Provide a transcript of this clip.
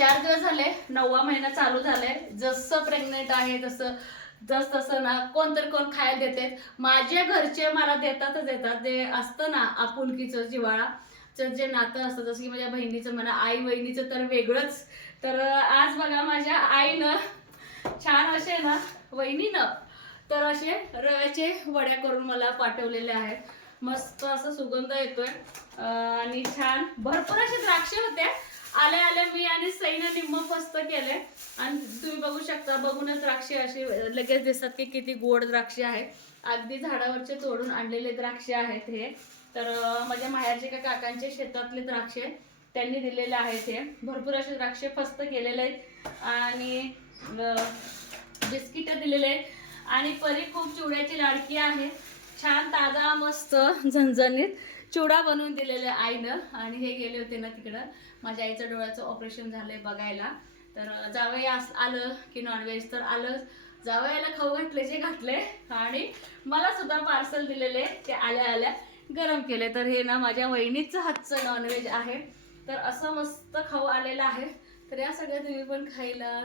4 दिवस झाले, 9वा महिना चालू झालाय. जसं प्रेग्नेंट आहे तसं ना कोणतरी कोण खायला देते. माझ्या घरचे मला देतातच देतात. ते असतं ना आपुलकीचं जिव्हाळाचं जे नातं असतं, जसं की माझ्या बहिणीचं म्हणा, आई बहिणीचं तर वेगळंच. तर आज बघा माझ्या आईनं छान असे ना, वहिनीनं तर असे रव्याचे वड्या करून मला पाठवलेले आहेत. मस्त असं सुगंध येतोय आणि छान भरपूर असे द्राक्ष होते. आले आले मी आणि सईनं निम्म फस्त केले आणि तुम्ही बघू शकता, बघूनच द्राक्षे असे लगेच दिसतात की किती गोड द्राक्षे आहेत. अगदी झाडावरचे तोडून आणलेले द्राक्षे आहेत हे. तर माझ्या माहेरचे काकांचे शेतातले द्राक्षे त्यांनी दिलेले आहेत. हे भरपूर असे द्राक्षे फस्त केलेले आहेत आणि बिस्किट दिलेले आहेत. आणि परी खूप चिवड्याची लाडकी आहे. छान ताजा मस्त झणझणीत चिवडा बनवून दिलेला आईनं. आणि हे गेले होते ना तिकडं, माझ्या आईचं डोळ्याचं ऑपरेशन झालंय बघायला. तर जावई आलं की नॉनव्हेज तर आलं, जावयाला खाऊ घातले जे घातले आणि मला सुद्धा पार्सल दिलेले ते आल्या आल्या गरम केले. तर हे ना माझ्या वहिनीचं हातचं नॉनव्हेज आहे. तर असं मस्त खाऊ आलेलं आहे. तर या सगळ्या तुम्ही पण खायला